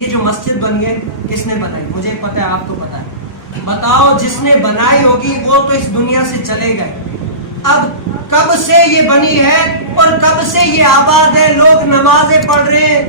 یہ جو مسجد بنی ہے کس نے بنائی؟ مجھے پتا ہے، آپ کو پتا ہے، بتاؤ جس نے بنائی ہوگی وہ تو اس دنیا سے چلے گئے۔ اب کب سے یہ بنی ہے اور کب سے یہ آباد ہے، لوگ نمازیں پڑھ رہے ہیں،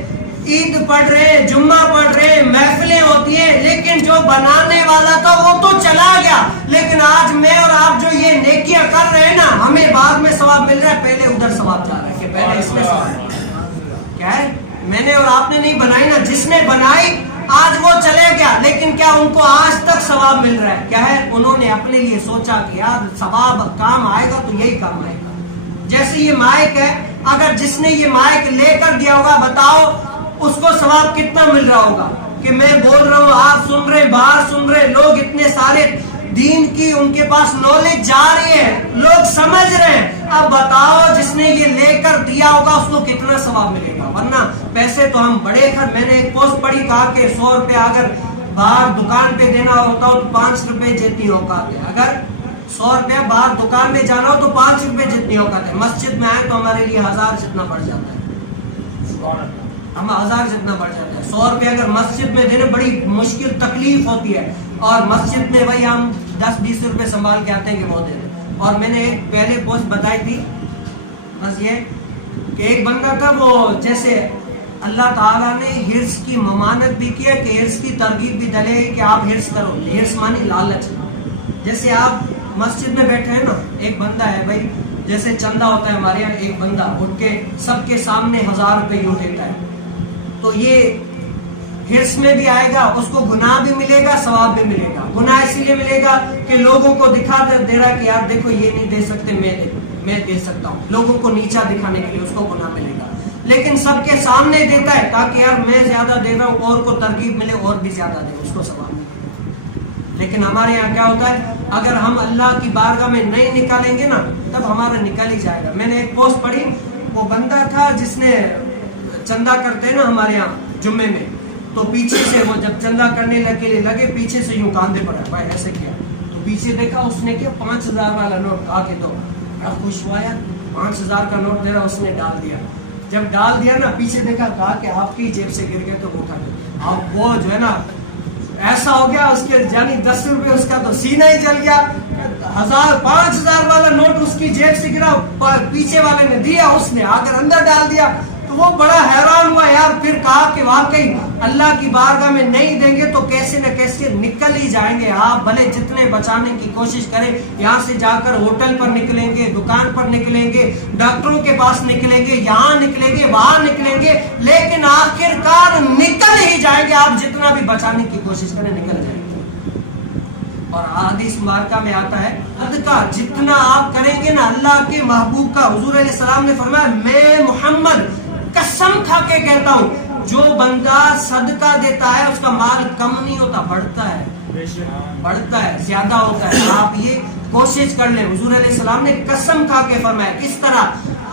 عید پڑھ رہے ہیں، جمعہ پڑھ رہے ہیں، محفلیں ہوتی ہیں، لیکن جو بنانے والا تھا وہ تو چلا گیا۔ لیکن آج میں اور آپ جو یہ نیکیاں کر رہے ہیں نا، ہمیں بعد میں ثواب مل رہا ہے، پہلے ادھر ثواب جا رہا ہے کہ پہلے اس میں ثواب کیا ہے؟ میں نے اور آپ نے نہیں بنائی نا، جس نے بنائی آج وہ چلے گیا، لیکن کیا ان کو آج تک ثواب مل رہا ہے؟ کیا ہے؟ انہوں نے اپنے لیے سوچا کہ یار ثواب کام آئے گا تو یہی کام آئے گا۔ جیسے یہ مائک ہے، اگر جس نے یہ مائک لے کر دیا ہوگا، بتاؤ اس کو ثواب کتنا مل رہا ہوگا کہ میں بول رہا ہوں، آپ سن رہے، باہر سن رہے لوگ، اتنے سارے دین کی ان کے پاس نالج جا رہی ہے، لوگ سمجھ رہے ہیں۔ اب بتاؤ جس نے یہ لے کر دیا ہوگا اس کو کتنا ثواب ملے گا؟ ورنہ پیسے تو ہم بڑے میں نے ایک پوسٹ پڑھی، کہا کہ 100 روپے اگر باہر دکان پہ دینا ہوتا ہو تو 5 روپے جتنی اوقات ہے، اگر 100 روپے باہر دکان پہ جانا ہو تو 5 روپے جتنی اوقات ہے، مسجد میں آئے تو ہمارے لیے 1000 جتنا بڑھ جاتا ہے، ہم 1000 جتنا بڑھ جاتا ہے۔ 100 روپے اگر مسجد میں دینے بڑی مشکل تکلیف ہوتی ہے، اور مسجد میں بھائی ہم 10-20 روپے سنبھال کے آتے ہیں کہ وہ دے دیں۔ اور میں نے ایک پہلے پوسٹ بتائی تھی، بس یہ کہ ایک بندہ تھا، وہ جیسے اللہ تعالیٰ نے حرص کی ممانت بھی کیا کہ حرص کی ترغیب بھی ڈلے کہ آپ حرص کرو، حرص مانی لالچ۔ جیسے آپ مسجد میں بیٹھے ہیں نا، ایک بندہ ہے بھائی، جیسے چندہ ہوتا ہے ہمارے یہاں، ایک بندہ اٹھ کے سب کے سامنے 1000 روپے یوں دیتا ہے، تو یہ حرص میں بھی آئے گا، اس کو گناہ بھی ملے گا، ثواب بھی ملے گا۔ گناہ اسی لیے ملے گا کہ لوگوں کو دکھا دے رہا کہ یار دیکھو یہ نہیں دے سکتے، میں دے سکتا ہوں، لوگوں کو نیچا دکھانے کے لیے اس کو گناہ ملے گا۔ لیکن سب کے سامنے دیتا ہے تاکہ یار میں زیادہ دے رہا ہوں، اور کو ترغیب ملے اور بھی زیادہ دے، اس کو ثواب ملے۔ لیکن ہمارے یہاں کیا ہوتا ہے، اگر ہم اللہ کی بارگاہ میں نہیں نکالیں گے نا، تب ہمارا نکل ہی جائے گا۔ میں نے ایک پوسٹ پڑھی، وہ بندہ تھا جس نے چندہ کرتے ہیں نا ہمارے یہاں جمعے میں، تو پیچھے سے وہ جب چندہ کرنے لگے پیچھے سے یوں کاندھے پڑا، بھائی ایسے کیا، تو پیچھے دیکھا اس نے کیا 5000 والا نوٹ آ کے دو، بڑا خوش ہوا یار 5000 کا نوٹ دے رہا، اس نے ڈال دیا۔ جب ڈال دیا نا، پیچھے دیکھا، کہا کہ آپ کی جیب سے گر گئے تو وہ اٹھا، اب وہ جو ہے نا ایسا ہو گیا اس کے، یعنی 10 روپے اس کا تو سینہ ہی جل گیا، 5000 والا نوٹ اس کی جیب سے گرا، پیچھے والے نے دیا، اس نے آ کر اندر ڈال دیا، تو وہ بڑا حیران ہوا یار۔ پھر کہا کہ واقعی اللہ کی بارگاہ میں نہیں دیں گے تو کیسے نہ کیسے نکل ہی جائیں گے۔ آپ بھلے جتنے بچانے کی کوشش کریں، یہاں سے جا کر ہوٹل پر نکلیں گے، دکان پر نکلیں گے، ڈاکٹروں کے پاس نکلیں گے، یہاں نکلیں گے، وہاں نکلیں گے، لیکن آخر کار نکل ہی جائیں گے۔ آپ جتنا بھی بچانے کی کوشش کریں نکل جائیں گے۔ اور حدیث مبارکہ میں آتا ہے، صدقہ جتنا آپ کریں گے نا اللہ کے محبوب کا، حضور علیہ السلام نے فرمایا، میں محمد قسم کھا کے کہتا ہوں، جو بندہ صدقہ دیتا ہے اس کا مال کم نہیں ہوتا، بڑھتا ہے، زیادہ ہوتا ہے۔ آپ یہ کوشش کر لیں، حضور علیہ السلام نے قسم کھا کے فرمایا۔ کس طرح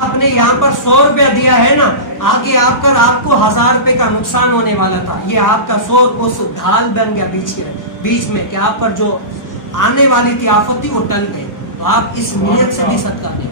آپ نے یہاں پر 100 روپیہ دیا ہے نا، آگے آپ کو 1000 روپے کا نقصان ہونے والا تھا، یہ آپ کا 100 اس ڈھال بن گیا بیچ میں کہ آپ پر جو آنے والی تھی آفت تھی وہ ٹل گئی۔ تو آپ اس نیت سے بھی صدقہ دیں۔